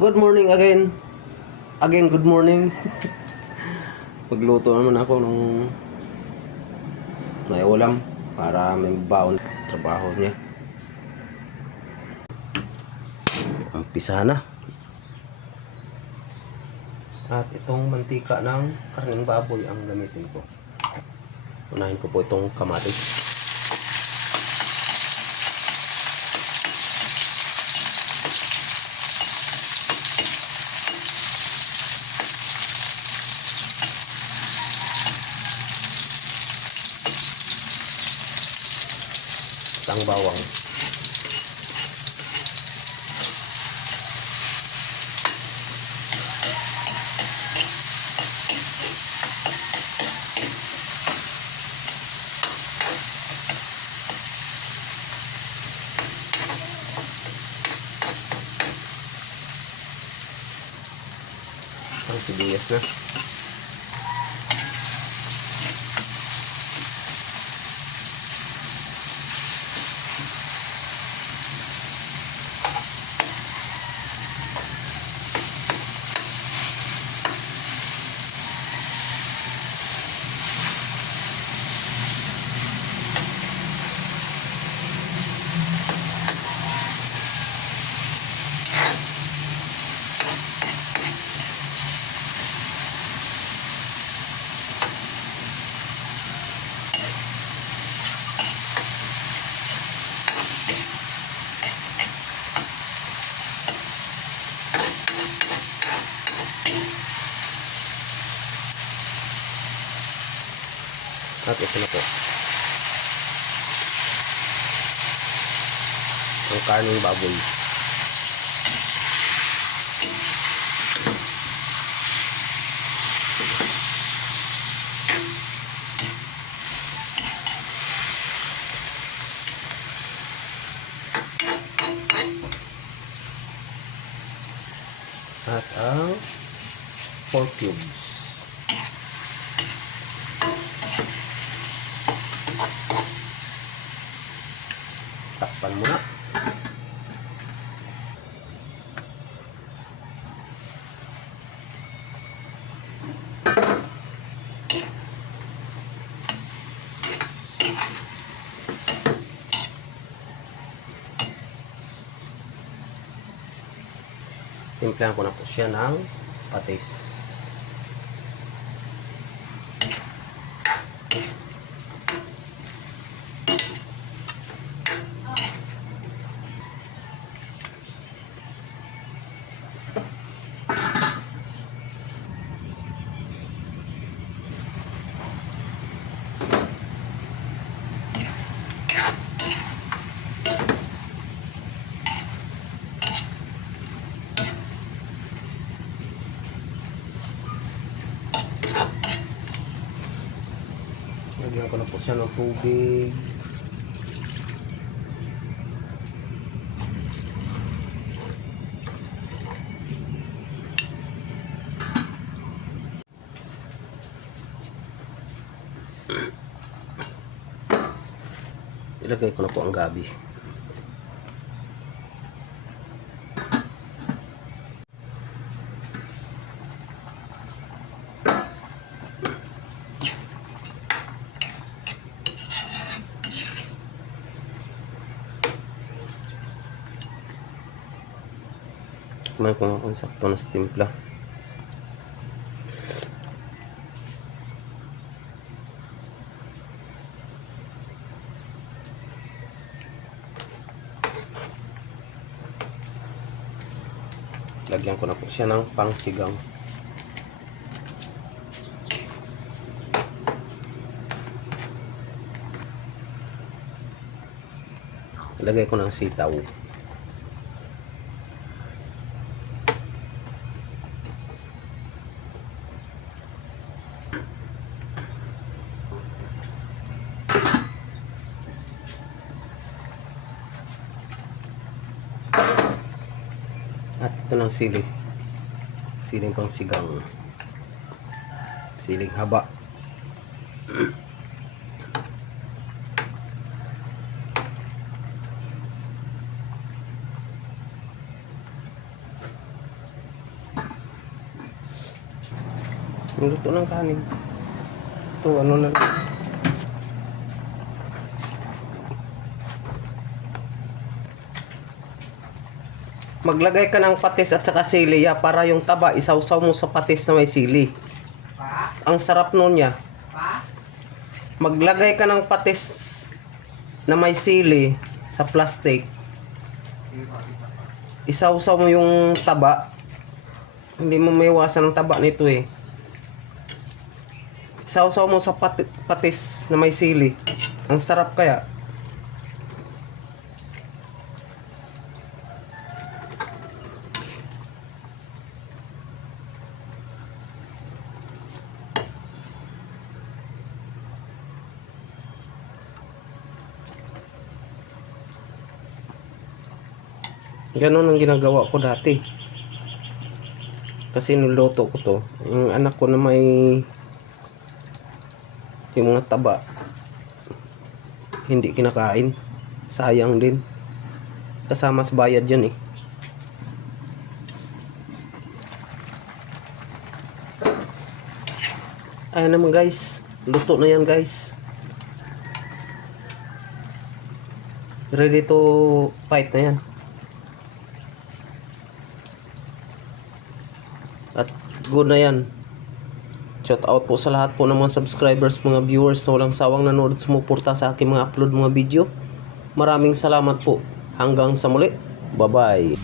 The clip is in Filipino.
Good morning again. Again, good morning. Magluto naman ako ng may ulam para may baon trabaho niya. Umpisa na. At itong mantika ng karning baboy ang gamitin ko. Unahin ko po itong kamatis. Ang bawang. Ang sibuyas na. At ito na po. Ang karning baboy. At ang pork cubes. Takpan mo na. Timplahan ko na po siya ng patis. Lagyan ko na po siya ng tubig. Ilagay ko na po ang gabi. Kumain ko nga kung sakto na sa timpla. Lagyan ko na po siya ng pangsigang. Ilagay ko ng sitaw. ito ng sili siling pang sigang siling haba Luto ng kanin. Ito, ano na rin. Maglagay ka ng patis at saka sili ya, para yung taba isawsaw mo sa patis na may sili. Ang sarap nun ya. Maglagay ka ng patis na may sili sa plastic. Isawsaw mo yung taba. Hindi mo maiwasan ang taba nito eh. Isawsaw mo sa pati- patis na may sili. Ang sarap kaya. Ganon ang ginagawa ko dati. Kasi niluto ko to. Yung anak ko na may yung mga taba hindi kinakain. Sayang din. Kasama sa bayad yan eh. Ayan naman guys. Luto na yan guys. Ready to fight na yan. At good na yan. Shout out po sa lahat po ng mga subscribers, mga viewers na walang sawang nanonood at sumuporta sa aking mga upload mga video. Maraming salamat po. Hanggang sa muli. Bye-bye.